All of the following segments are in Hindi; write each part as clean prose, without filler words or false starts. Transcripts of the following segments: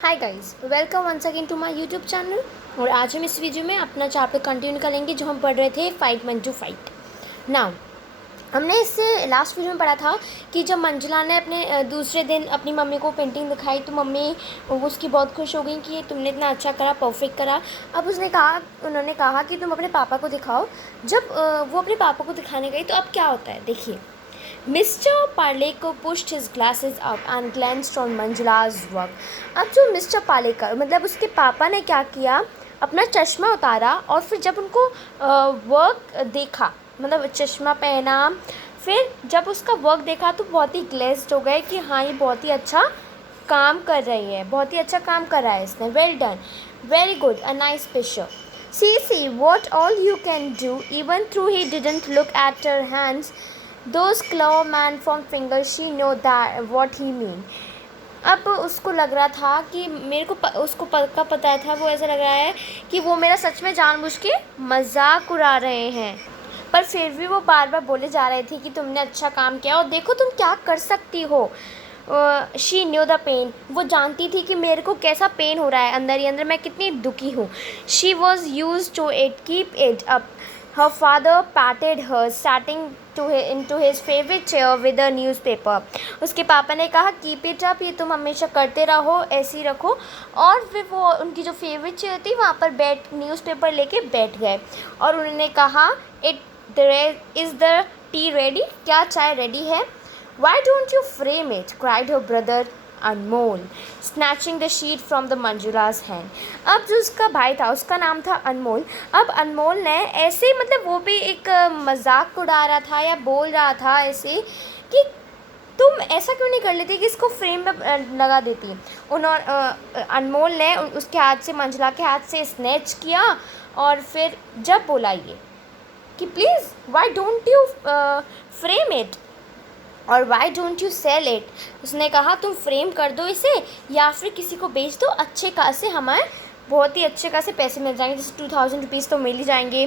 Hi guys, welcome once again to my YouTube channel. और आज हम इस वीडियो में अपना चैप्टर कंटिन्यू करेंगे जो हम पढ़ रहे थे फाइट मंजू फाइट। नाउ हमने इससे लास्ट वीडियो में पढ़ा था कि जब मंजुला ने अपने दूसरे दिन अपनी मम्मी को पेंटिंग दिखाई तो मम्मी उसकी बहुत खुश हो गई कि ये तुमने इतना अच्छा करा, परफेक्ट करा। अब उन्होंने कहा कि तुम अपने पापा को दिखाओ। जब वो अपने पापा को दिखाने गई तो अब क्या होता है देखिए। Mr Parlekar pushed his glasses up and glanced on Manjula's work। अब जो मिस्टर पार्लेकर मतलब उसके पापा ने क्या किया, अपना चश्मा उतारा और फिर जब उनको वर्क देखा, मतलब चश्मा पहना, फिर जब उसका वर्क देखा तो बहुत ही ग्लेज्ड हो गए कि हाँ ये बहुत ही अच्छा काम कर रही है, बहुत ही अच्छा काम कर रहा है इसने। Well done, very good, a nice picture. See, what all you can do, even though he didn't look at her hands, those claw man from fingers, she know that what he mean। अब उसको लग रहा था कि उसको पक्का पता था, वो ऐसा लग रहा है कि वो मेरा सच में जानबूझ के मजाक उड़ा रहे हैं, पर फिर भी वो बार बार बोले जा रहे थे कि तुमने अच्छा काम किया और देखो तुम क्या कर सकती हो। शी न्यू द पेन, वो जानती थी कि मेरे को कैसा पेन हो रहा है अंदर ही अंदर, मैं कितनी दुखी हूँ। She was use to it, keep it up. Her father patted her, starting into his favorite chair with a newspaper। उसके पापा ने कहा कीप इट अप, ये तुम हमेशा करते रहो, ऐसे ही रखो। और फिर वो उनकी जो फेवरेट चेयर थी वहाँ पर न्यूज़पेपर लेके बैठ गए और उन्होंने कहा इज़ द टी रेडी, क्या चाय रेडी है? Why don't you frame it? cried her brother Anmol, snatching the sheet from the मंजुला's hand। अब जो उसका भाई था उसका नाम था अनमोल। अब अनमोल ने ऐसे मतलब वो भी एक मजाक उड़ा रहा था या बोल रहा था ऐसे कि तुम ऐसा क्यों नहीं कर लेती कि इसको फ्रेम में लगा देती। अनमोल ने उसके हाथ से, मंजुला के हाथ से स्नैच किया और फिर जब बोला ये कि please why don't you frame it और why don't you sell it, उसने कहा तुम फ्रेम कर दो इसे या फिर किसी को बेच दो, अच्छे खासे हमें बहुत ही अच्छे खासे पैसे मिल जाएंगे, जैसे 2000 रुपीज़ तो मिल ही जाएंगे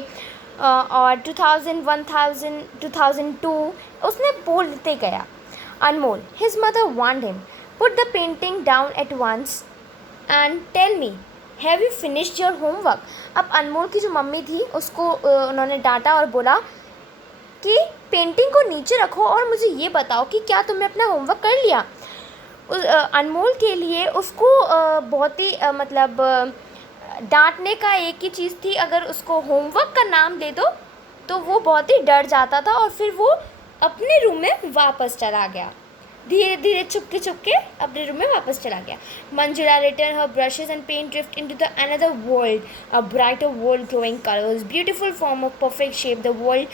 और 2000, 1000, 2002 उसने बोलते गया। Anmol, his mother want him, put the painting down at once and tell me have you finished your homework. अब अनमोल की जो मम्मी थी उसको उन्होंने डांटा और बोला कि पेंटिंग को नीचे रखो और मुझे ये बताओ कि क्या तुमने अपना होमवर्क कर लिया। अनमोल के लिए उसको बहुत ही मतलब डांटने का एक ही चीज़ थी, अगर उसको होमवर्क का नाम दे दो तो वो बहुत ही डर जाता था और फिर वो अपने रूम में वापस चला गया, धीरे धीरे चुपके अपने रूम में वापस चला गया। Manjula return her brushes and paint drift into the another world, a brighter world, glowing colours, beautiful form of perfect shape, the world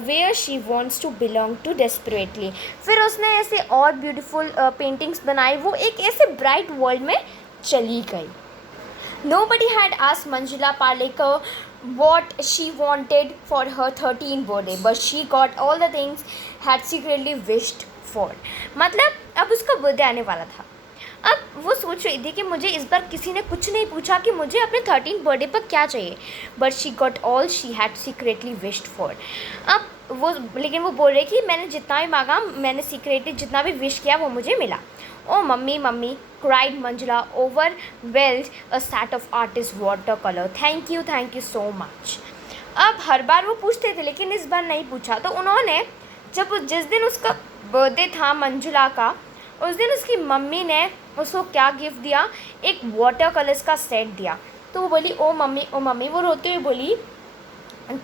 where she wants to belong to desperately. फिर उसने ऐसे और ब्यूटीफुल पेंटिंग्स बनाई, वो एक ऐसे ब्राइट वर्ल्ड में चली गई। Nobody had asked Manjula Parlekar what she wanted for her 13th birthday, but she got all the things had secretly wished for। मतलब अब उसका बर्थडे आने वाला था, अब वो सोच रही थी कि मुझे इस बार किसी ने कुछ नहीं पूछा कि मुझे अपने 13th बर्थडे पर क्या चाहिए, but she got all she had secretly wished for. अब वो लेकिन वो बोल रही कि मैंने जितना भी मांगा, मैंने सीक्रेटली जितना भी विश किया वो मुझे मिला। Oh mummy mummy, cried Manjula overwhelmed a set of artist water colour, thank you so much. अब हर बार वो पूछते थे लेकिन इस बार नहीं पूछा, तो उन्होंने जिस दिन उसका बर्थडे था मंजुला का, उस दिन उसकी मम्मी ने उसको क्या गिफ्ट दिया, एक वाटर कलर्स का सेट दिया। तो वो बोली ओ मम्मी, वो रोते हुए बोली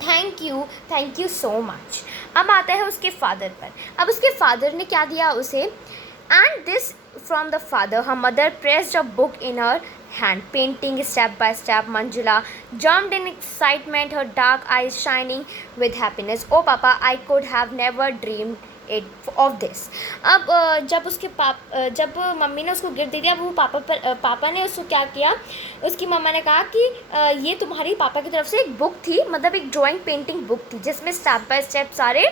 थैंक यू सो मच। अब आता है उसके फादर पर। अब उसके फादर ने क्या दिया उसे, and this from the father, her mother pressed a book in her hand, painting step by step। Manjula jumped in excitement, her dark eyes shining with happiness। Oh papa, I could have never dreamed it of this। अब जब मम्मी ने उसको गिफ्ट दे दिया, वो पापा ने उसको क्या किया, उसकी मम्मा ने कहा कि ये तुम्हारी पापा की तरफ से एक बुक थी, मतलब एक ड्राइंग पेंटिंग बुक थी जिसमें स्टेप बाय स्टेप सारे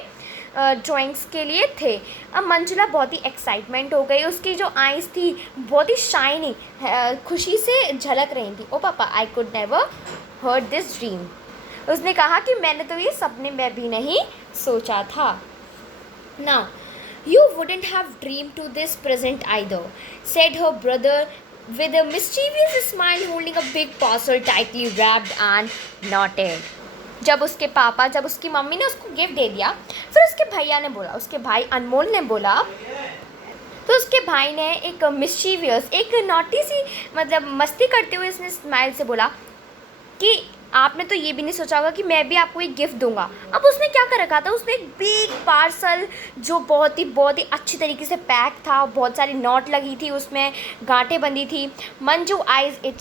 ड्राइंग्स के लिए थे। अब मंजुला बहुत ही एक्साइटमेंट हो गई, उसकी जो आईज़ थी बहुत ही शाइनी, खुशी से झलक रही थी। ओ पापा, I could never heard this dream. उसने कहा कि मैंने तो ये सपने में भी नहीं सोचा था। Now, you wouldn't have dreamed to this present either, said her brother with a mischievous smile holding a big parcel tightly wrapped and knotted. जब उसकी मम्मी ने उसको गिफ्ट दे दिया, फिर उसके भैया ने बोला, उसके भाई अनमोल ने बोला, तो उसके भाई ने एक मिस्चीवियस, एक नॉटी सी मतलब मस्ती करते हुए उसने स्माइल से बोला कि आपने तो ये भी नहीं सोचा होगा कि मैं भी आपको एक गिफ्ट दूंगा। अब उसने क्या कर रखा था, उसने एक बिग पार्सल जो बहुत ही अच्छी तरीके से पैक था, बहुत सारी नॉट लगी थी, उसमें गांठें बंधी थी। Manju eyes it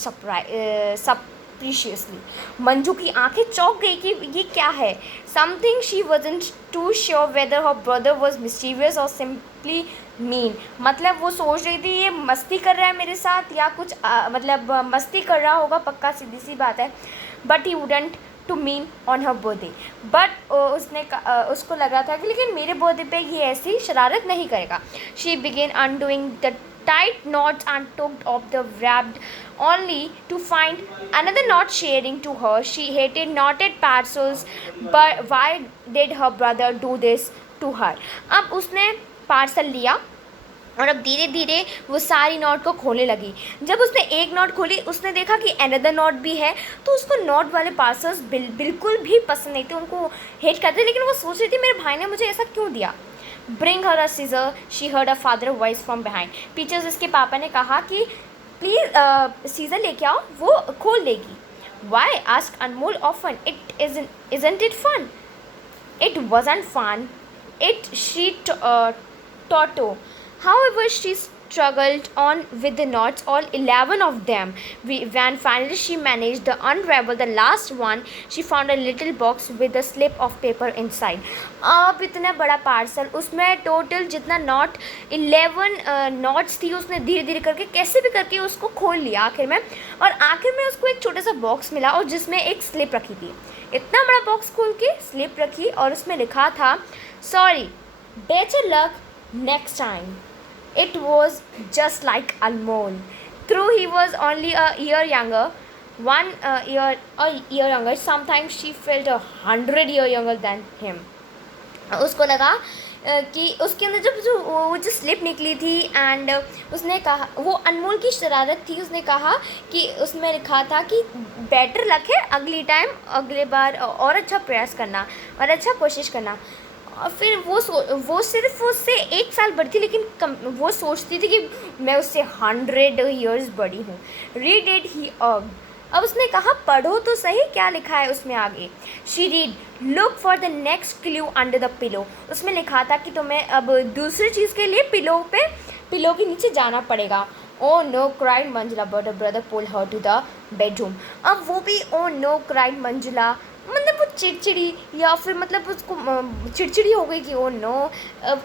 suspiciously, Manju की आंखें चौंक गई कि ये क्या है। Something she wasn't to sure whether her brother was mischievous और सिंपली मीन, मतलब वो सोच रही थी ये मस्ती कर रहा है मेरे साथ या कुछ मतलब मस्ती कर रहा होगा पक्का, सीधी सी बात है। But he wouldn't to mean on her birthday, but उसको लग रहा था कि लेकिन मेरे बर्थडे पे ये ऐसी शरारत नहीं करेगा। She began undoing the tight knots and took off the wrapped only to find another knot sharing to her. She hated knotted parcels, but why did her brother do this to her? अब उसने पार्सल लिया और अब धीरे धीरे वो सारी नॉट को खोलने लगी। जब उसने एक नॉट खोली, उसने देखा कि अनदर नॉट भी है, तो उसको नॉट वाले पार्सल्स बिल्कुल भी पसंद नहीं थे, उनको हेट करते। लेकिन वो सोच रही थी मेरे भाई ने मुझे ऐसा क्यों दिया। Bring her a seizure, she heard a father voice from behind. पीछे से उसके पापा ने कहा कि प्लीज़ सीजर लेके आओ, वो खोल देगी। Why ask Anmol often, it isn't it fun? It wasn't fun, it she taught. However, she struggled on with the knots, all 11 of them. When finally she managed to unravel the last one, she found a little box with a slip of paper inside. अब इतना बड़ा पार्सल, उसमें टोटल जितना नॉट 11 नॉट्स थी, उसने धीरे धीरे करके कैसे भी करके उसको खोल लिया आखिर में, और आखिर में उसको एक छोटा सा बॉक्स मिला और जिसमें एक स्लिप रखी थी। इतना बड़ा बॉक्स खोल के स्लिप रखी और उसमें लिखा था, sorry, better luck next time. It was just like Anmol. Though he was only a year younger, a year younger, sometimes she felt 100 years younger than him. उसको लगा कि उसके अंदर वो जो स्लिप निकली थी एंड उसने कहा, वो अनमोल की शरारत थी, उसने कहा कि उसमें लिखा था कि बेटर लक है, अगली टाइम, अगले बार और अच्छा प्रयास करना और अच्छा कोशिश करना। और फिर वो सिर्फ उससे 1 साल बड़ी थी, लेकिन वो सोचती थी कि मैं उससे 100 years बड़ी हूँ। रीड इट ही अब उसने कहा पढ़ो तो सही क्या लिखा है उसमें आगे। She read, look for the next clue under the pillow. उसमें लिखा था कि तुम्हें अब दूसरी चीज़ के लिए पिलो के नीचे जाना पड़ेगा। Oh no cried Manjula, but a brother pull her to the bedroom. अब वो भी ओ नो क्राइड मंजुला, मतलब वो चिड़चिड़ी या फिर मतलब उसको चिड़चिड़ी हो गई कि ओ नो।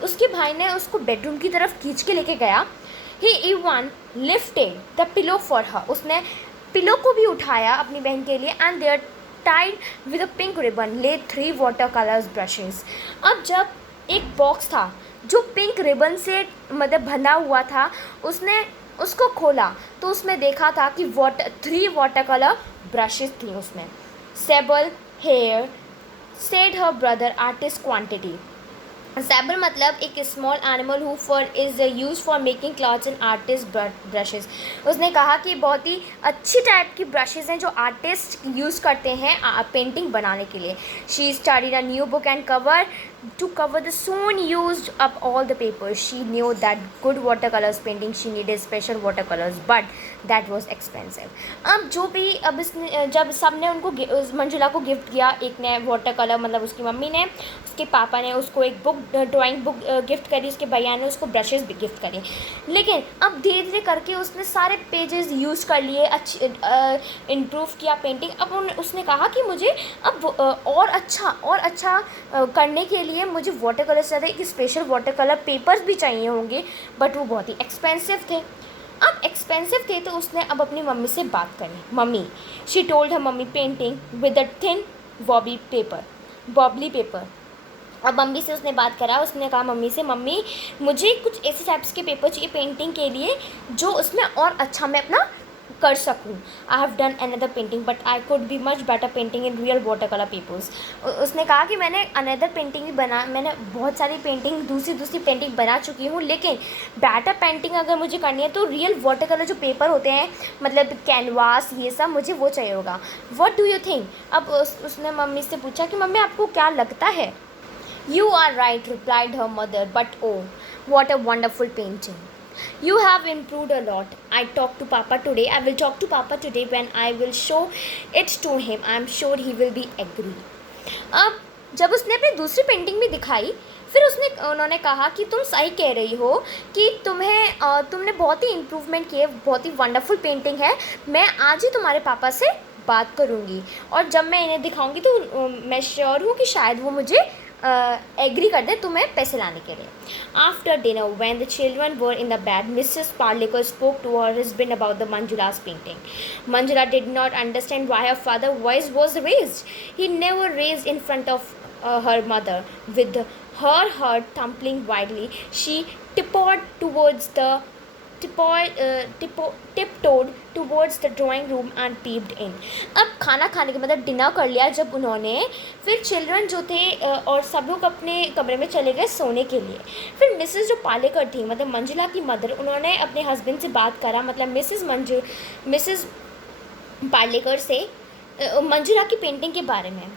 उसके भाई ने उसको बेडरूम की तरफ खींच के लेके गया। He even lifted the pillow for her, उसने पिलो को भी उठाया अपनी बहन के लिए। And there tied with a pink ribbon lay 3 water colours brushes. अब जब एक बॉक्स था जो पिंक रिबन से मतलब बंधा हुआ था, उसने उसको खोला तो उसमें देखा था कि 3 वाटर कलर ब्रशेस थी उसमें। Sable hair said her brother artist quantity. Sable मतलब एक small animal who for is use for making clothes and artist brushes. उसने कहा कि बहुत ही अच्छी टाइप की ब्रशेज़ हैं जो आर्टिस्ट यूज़ करते हैं पेंटिंग बनाने के लिए। She studied a new book and cover to cover the soon used up all the papers. She knew that good watercolors painting she needed special watercolors, but that was expensive. अब जो भी अब इसने जब सब ने उनको मंजुला को गिफ्ट किया, एक ने वाटर कलर मतलब उसकी मम्मी ने, उसके पापा ने उसको एक बुक ड्राइंग बुक गिफ्ट करी, उसके भैया ने उसको ब्रशेस भी गिफ्ट करे। लेकिन अब धीरे धीरे करके उसने सारे पेजेस यूज़ कर लिए, अच्छी इम्प्रूव किया पेंटिंग। अब उसने कहा कि मुझे अब और अच्छा करने के लिए मुझे वाटर कलर से ज़्यादा एक स्पेशल वाटर कलर पेपर्स भी चाहिए होंगे, बट वो बहुत ही एक्सपेंसिव थे। अब एक्सपेंसिव थे तो उसने अब अपनी मम्मी से बात करी। Mummy, she told her mummy painting with a thin wobbly paper. अब मम्मी से उसने बात करा, उसने कहा मम्मी से, मम्मी मुझे कुछ ऐसे टाइप्स के पेपर चाहिए पेंटिंग के लिए जो उसमें और अच्छा मैं अपना कर सकूँ. I have done another painting but I could be much better painting in real water colour papers. उसने कहा कि मैंने अनदर पेंटिंग भी मैंने बहुत सारी पेंटिंग दूसरी पेंटिंग बना चुकी हूँ, लेकिन बेटर पेंटिंग अगर मुझे करनी है तो रियल वाटर कलर जो पेपर होते हैं, मतलब कैनवास, ये सब मुझे वो चाहिए होगा. What do you think. अब उसने मम्मी से पूछा कि मम्मी आपको क्या लगता है. You are right, replied her mother, but oh, what a wonderful painting. You have improved a lot. I talked to Papa today. I will talk to Papa today when I will show it to him. I am sure he will be agree. अब जब उसने अपनी दूसरी पेंटिंग भी दिखाई, फिर उन्होंने कहा कि तुम सही कह रही हो कि तुमने बहुत ही इम्प्रूवमेंट किए, बहुत ही वंडरफुल पेंटिंग है. मैं आज ही तुम्हारे पापा से बात करूँगी और जब मैं इन्हें दिखाऊंगी तो मैं श्योर हूँ कि शायद वो मुझे एग्री कर दे तुम्हें पैसे लाने के लिए. After dinner when the children were in the bed, Mrs Parlekar spoke to her husband about the Manjula's painting. Manjula did not understand why her father voice was raised. He never raised in front of her mother. With her heart thumping wildly, she tiptoed towards the drawing room and peeped in. अब खाना खाने के मतलब डिनर कर लिया जब उन्होंने, फिर चिल्ड्रन जो थे और सब लोग अपने कमरे में चले गए सोने के लिए. फिर मिसेस जो पालेकर थी, मतलब मंजुला की मदर, उन्होंने अपने हस्बैंड से बात करा, मतलब मिसेस पालेकर से मंजुला की पेंटिंग के बारे में.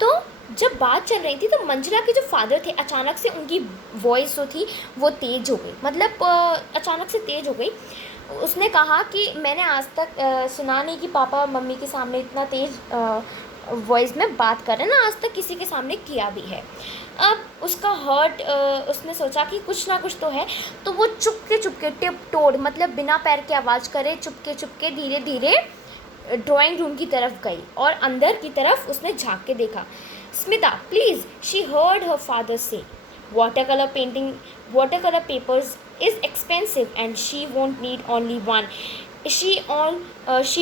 तो जब बात चल रही थी तो मंजुला के जो फादर थे, अचानक से उनकी वॉइस जो थी वो तेज़ हो गई, मतलब अचानक से तेज़ हो गई. उसने कहा कि मैंने आज तक सुना नहीं कि पापा मम्मी के सामने इतना तेज़ वॉइस में बात कर रहे हैं, ना आज तक किसी के सामने किया भी है. अब उसका हर्ट, उसने सोचा कि कुछ ना कुछ तो है, तो वो चुपके टिप टोड, मतलब बिना पैर की आवाज़ करे चुपके धीरे धीरे ड्राइंग रूम की तरफ गई और अंदर की तरफ उसने झाँक के देखा. Smita please, she heard her father से. watercolor papers is expensive and she won't need only one. She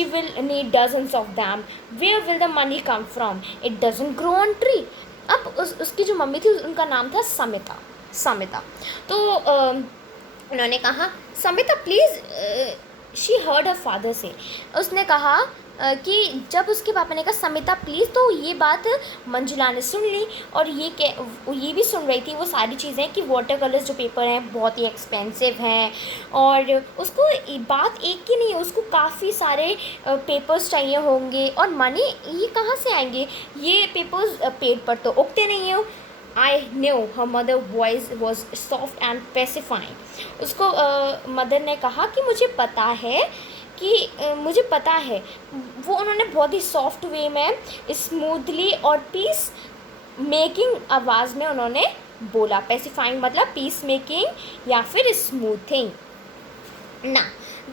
will need dozens of them. Where will the money come from? It doesn't grow on tree. अब उसकी जो मम्मी थी उनका नाम था समिता. तो उन्होंने कहा Samita please, she heard her father से. उसने कहा कि जब उसके पापा ने कहा समिता प्लीज़, तो ये बात मंजुला ने सुन ली और ये भी सुन रही थी वो सारी चीज़ें कि वाटर कलर्स जो पेपर हैं बहुत ही एक्सपेंसिव हैं और उसको बात एक की नहीं है, उसको काफ़ी सारे पेपर्स चाहिए होंगे और मनी ये कहाँ से आएंगे, ये पेपर्स पेड़ पर तो उगते नहीं हो. I knew. Her mother voice was soft and pacifying. उसको मदर ने कहा कि मुझे पता है, वो उन्होंने बहुत ही सॉफ्ट वे में, स्मूथली और पीस मेकिंग आवाज़ में उन्होंने बोला. पैसिफाइंग मतलब पीस मेकिंग या फिर स्मूथिंग ना.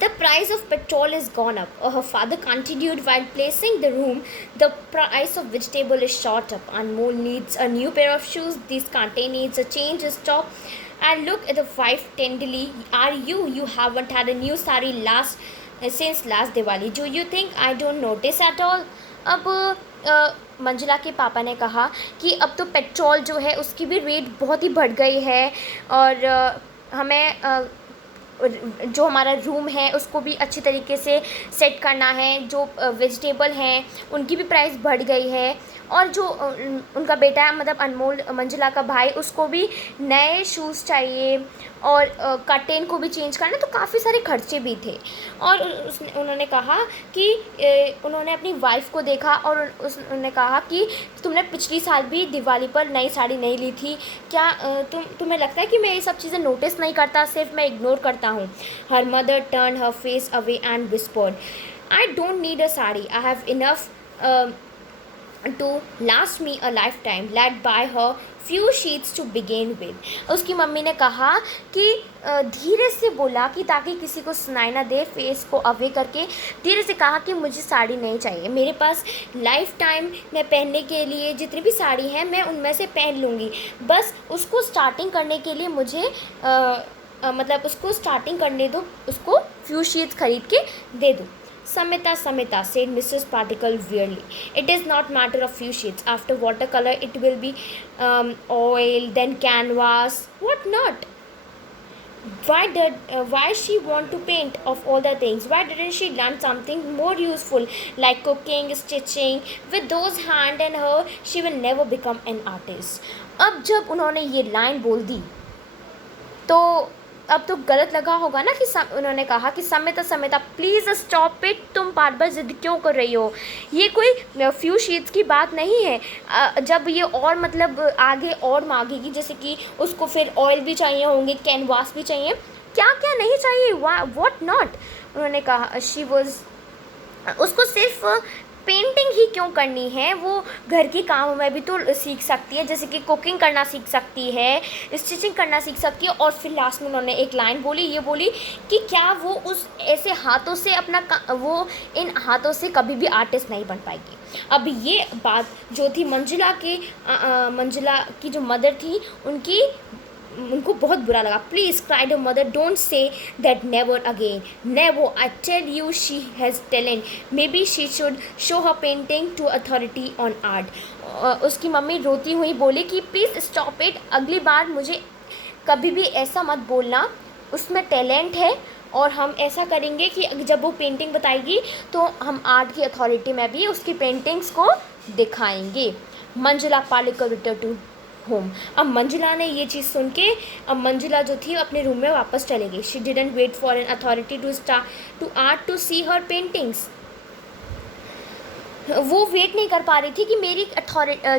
The price of petrol is gone up. Her father continued while placing the room. The price of vegetable is shot up. Anmol needs a new pair of shoes. This Kante needs a change his top. And look at the wife tenderly. You haven't had a new sari since last Diwali. Do you think I don't notice at all? अब मंजुला के पापा ने कहा कि अब तो पेट्रोल जो है उसकी भी रेट बहुत ही बढ़ गई है और हमें जो हमारा रूम है उसको भी अच्छी तरीके से सेट करना है. जो वेजिटेबल हैं उनकी भी प्राइस बढ़ गई है और जो उनका बेटा है, मतलब अनमोल मंजुला का भाई, उसको भी नए शूज़ चाहिए और कर्टेन को भी चेंज करना, तो काफ़ी सारे खर्चे भी थे. और उन्होंने कहा कि उन्होंने अपनी वाइफ को देखा और उन्होंने कहा कि तुमने पिछली साल भी दिवाली पर नई साड़ी नहीं ली थी क्या, तुम्हें लगता है कि मैं ये सब चीज़ें नोटिस नहीं करता, सिर्फ मैं इग्नोर करता हूँ. Her mother turn her face away and whispered, I don't need a sari, I have enough to last me a lifetime. Let buy her few sheets to begin with. उसकी मम्मी ने कहा कि धीरे से बोला कि ताकि किसी को सुनाई ना दे, फेस को अवे करके धीरे से कहा कि मुझे साड़ी नहीं चाहिए, मेरे पास लाइफ टाइम में पहनने के लिए जितनी भी साड़ी हैं मैं उनमें से पहन लूँगी, बस उसको स्टार्टिंग करने के लिए मुझे मतलब उसको स्टार्टिंग करने दो, उसको फ्यू शीट्स खरीद के दे दो. Samita, said Mrs. Particle wearily. It is not matter of few sheets. After watercolor, it will be oil, then canvas. What not? why she want to paint of all the things? Why didn't she learn something more useful like cooking, stitching? With those hand and her, she will never become an artist. अब जब उन्होंने ये लाइन बोल दी तो अब तो गलत लगा होगा ना कि उन्होंने कहा कि Samita Samita please stop it, तुम बार बार ज़िद क्यों कर रही हो? ये कोई फ्यू शीट्स की बात नहीं है। जब ये और मतलब आगे और मांगेगी, जैसे कि उसको फिर ऑयल भी चाहिए होंगे, कैनवास भी चाहिए, क्या क्या नहीं चाहिए, व्हाट नॉट। उन्होंने कहा शी वॉज, उसको सिर्फ पेंटिंग ही क्यों करनी है, वो घर के कामों में भी तो सीख सकती है, जैसे कि कुकिंग करना सीख सकती है, स्टिचिंग करना सीख सकती है। और फिर लास्ट में उन्होंने एक लाइन बोली, ये बोली कि क्या वो उस ऐसे हाथों से वो इन हाथों से कभी भी आर्टिस्ट नहीं बन पाएगी। अब ये बात जो थी मंजुला की जो मदर थी उनको बहुत बुरा लगा। Please cried your mother, don't say that, never again, never, I tell you she has talent, maybe she should show her painting to authority on art. उसकी मम्मी रोती हुई बोली कि प्लीज़ स्टॉप इट, अगली बार मुझे कभी भी ऐसा मत बोलना, उसमें टैलेंट है और हम ऐसा करेंगे कि जब वो पेंटिंग बताएगी तो हम आर्ट की अथॉरिटी में भी उसकी पेंटिंग्स को दिखाएंगे। Manjula Palekar return to home. अब मंजुला ने ये चीज़ सुन के, अब मंजुला जो थी अपने रूम में वापस चले गई। She didn't wait for an authority to art to see her paintings. वो वेट नहीं कर पा रही थी कि मेरी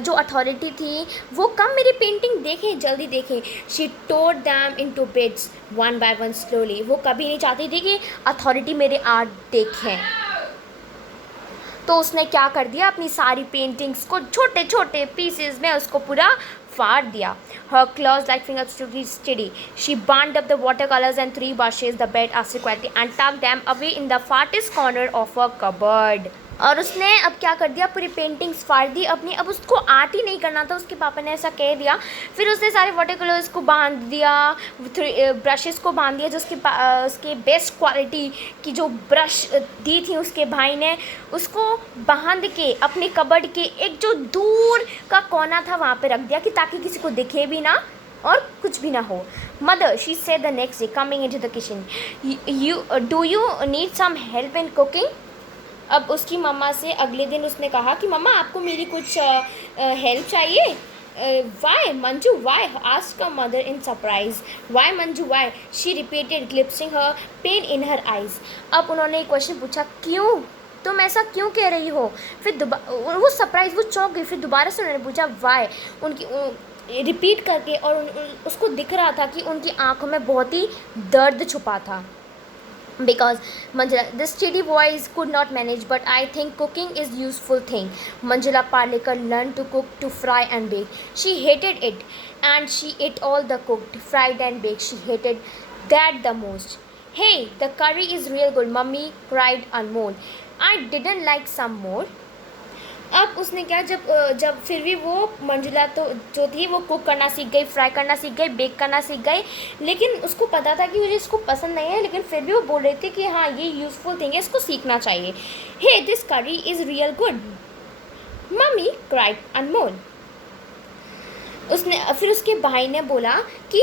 जो अथॉरिटी थी वो कम मेरी पेंटिंग देखें, जल्दी देखें। She tore them into bits one by one slowly. वो कभी नहीं चाहती थी कि अथॉरिटी मेरे आर्ट देखें। तो उसने क्या कर दिया, अपनी सारी पेंटिंग्स को छोटे छोटे पीसेस में उसको पूरा फाड़ दिया। Her claws like fingers to be steady. She burned up the watercolors and 3 brushes, the bed after quietly, and tucked them away in the farthest corner of her cupboard. और उसने अब क्या कर दिया, पूरी पेंटिंग्स फाड़ दी अपनी। अब उसको आर्ट ही नहीं करना था, उसके पापा ने ऐसा कह दिया। फिर उसने सारे वाटर कलर्स को बांध दिया, ब्रशेस को बांध दिया, जो उसके बेस्ट क्वालिटी की जो ब्रश दी थी उसके भाई ने, उसको बांध के अपने कबर्ड के एक जो दूर का कोना था वहाँ पे रख दिया कि ताकि किसी को दिखे भी ना और कुछ भी ना हो। Mother, she said the next day coming into the kitchen, do you need some help in cooking? अब उसकी मम्मा से अगले दिन उसने कहा कि मम्मा आपको मेरी कुछ हेल्प चाहिए? Why Manju, why? Asked her mother in surprise. Why Manju, why? She repeated, glimpsing her pain in her eyes. अब उन्होंने एक क्वेश्चन पूछा, क्यों, तुम ऐसा क्यों कह रही हो? फिर वो सरप्राइज, वो चौंक गई। फिर दोबारा से उन्होंने पूछा वाई, उनकी रिपीट करके, और उसको दिख रहा था कि उनकी आँखों में बहुत ही दर्द छुपा था। Because Manjula, the steady voice could not manage, but I think cooking is useful thing. Manjula Parlekar learned to cook, to fry and bake. She hated it, and she ate all the cooked, fried and baked. She hated that the most. Hey, the curry is real good, Mummy cried Anmol. I didn't like some more. अब उसने क्या, जब फिर भी वो मंजुला तो जो थी वो कुक करना सीख गई, फ्राई करना सीख गई, बेक करना सीख गई, लेकिन उसको पता था कि मुझे इसको पसंद नहीं है, लेकिन फिर भी वो बोल रही थी कि हाँ ये यूज़फुल थिंग है, इसको सीखना चाहिए। Hey, this curry is real good, mummy cried Anmol. उसने फिर उसके भाई ने बोला कि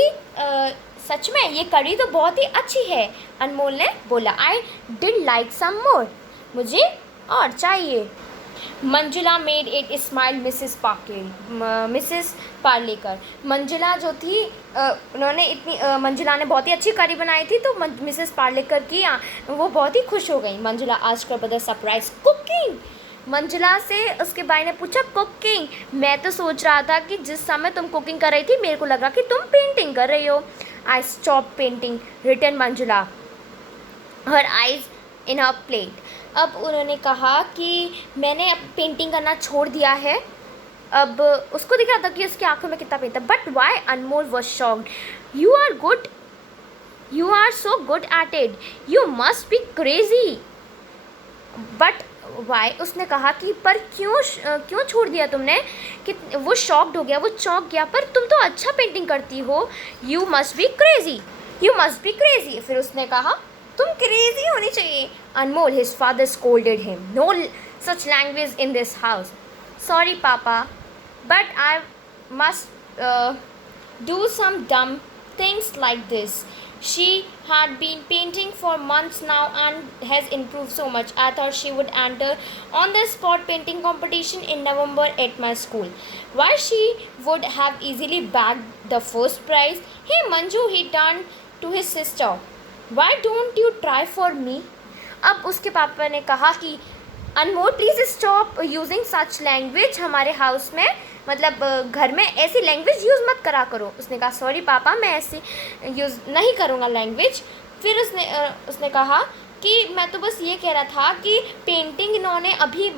सच में ये करी तो बहुत ही अच्छी है। अनमोल ने बोला, आई डिड लाइक सम मोर, मुझे और चाहिए। Manjula made it smile Mrs Parlekar. Manjula जो थी मंजुला ने बहुत ही अच्छी करी बनाई थी, तो मिसेस पार्लेकर की वो बहुत ही खुश हो गई। Manjula asked her brother surprise, cooking? Manjula से उसके भाई ने पूछा, कुकिंग? मैं तो सोच रहा था कि जिस समय तुम कुकिंग कर रही थी मेरे को लगा कि तुम पेंटिंग कर रही हो। I stop painting, return Manjula, her eyes in her plate. अब उन्होंने कहा कि मैंने अब पेंटिंग करना छोड़ दिया है। अब उसको दिख रहा था कि उसकी आंखों में कितना पेन था। But why? Anmol was shocked. You are good, you are so good at it, you must be crazy. But why? उसने कहा कि पर क्यों छोड़ दिया तुमने? कि वो शॉक्ड हो गया, वो चौंक गया, पर तुम तो अच्छा पेंटिंग करती हो। You must be crazy, you must be crazy. फिर उसने कहा तुम क्रेजी होनी चाहिए। Anmol, his father scolded him, no such language in this house. Sorry papa, but I must do some dumb things like this. She had been painting for months now and has improved so much. I thought she would enter on the spot painting competition in November at my school. Why she would have easily bagged the first prize. Hey Manju, he turned to his sister. Why don't you try for me? अब उसके पापा ने कहा कि Anmol please stop using such language हमारे हाउस में, मतलब घर में ऐसी लैंग्वेज यूज़ मत करा करो. उसने कहा सॉरी पापा, मैं ऐसी यूज़ नहीं करूँगा लैंग्वेज. फिर उसने कहा कि मैं तो बस ये कह रहा था कि पेंटिंग इन्होंने अभी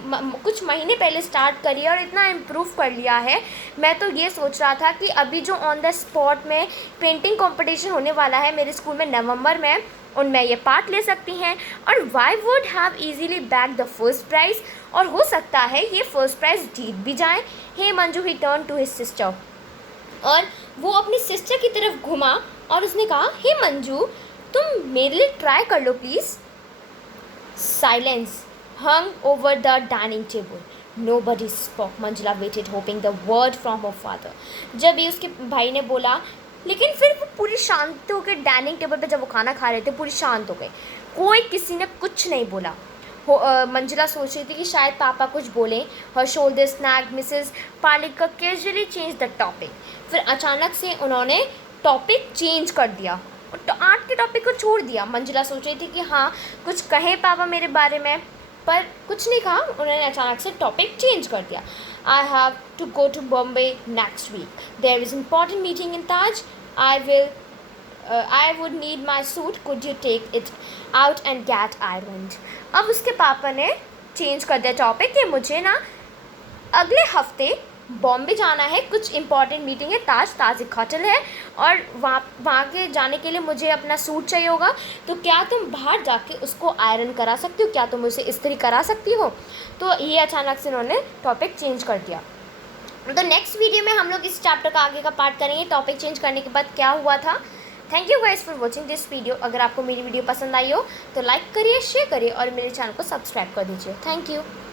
कुछ महीने पहले स्टार्ट करी है और इतना इम्प्रूव कर लिया है. मैं तो ये सोच रहा था कि अभी जो ऑन द स्पॉट में पेंटिंग कंपटीशन होने वाला है मेरे स्कूल में नवंबर में, उनमें ये पार्ट ले सकती हैं. और why would have easily bag the first prize, और हो सकता है ये फर्स्ट प्राइज़ जीत भी जाए. Hey Manju, he turn to his sister. और वो अपनी सिस्टर की तरफ घुमा और उसने कहा हे मंजू, तुम मेरे लिए ट्राई कर लो please. Silence hung over the dining table. Nobody spoke. Manjula waited, hoping the word from her father. जब ये उसके भाई ने बोला, लेकिन फिर वो पूरी शांत हो गए. डाइनिंग टेबल पे जब वो खाना खा रहे थे पूरी शांत हो गए, कोई किसी ने कुछ नहीं बोला. मंजुला सोच रही थी कि शायद पापा कुछ बोलें. Her shoulder snag. Mrs Parlikar casually change the topic. फिर अचानक से उन्होंने टॉपिक चेंज कर दिया, आर्ट के टॉपिक को छोड़ दिया. मंजुला सोच रही थी कि हाँ कुछ कहें पापा मेरे बारे में, पर कुछ नहीं कहा. उन्होंने अचानक से टॉपिक चेंज कर दिया. I have to go to Bombay next week. There is important meeting in Taj. I would need my suit. Could you take it out and get ironed. अब उसके पापा ने चेंज कर दिया टॉपिक कि मुझे ना अगले हफ्ते बॉम्बे जाना है, कुछ इम्पॉर्टेंट मीटिंग है. ताज एक होटल है और वहाँ के जाने के लिए मुझे अपना सूट चाहिए होगा. तो क्या तुम बाहर जाके उसको आयरन करा सकती हो? क्या तुम उसे इस्त्री करा सकती हो? तो ये अचानक से उन्होंने टॉपिक चेंज कर दिया. तो नेक्स्ट वीडियो में हम लोग इस चैप्टर का आगे का पार्ट करेंगे, टॉपिक चेंज करने के बाद क्या हुआ था. Thank you guys for watching this video. अगर आपको मेरी वीडियो पसंद आई हो तो लाइक करिए, शेयर करिए और मेरे चैनल को सब्सक्राइब कर दीजिए. Thank you.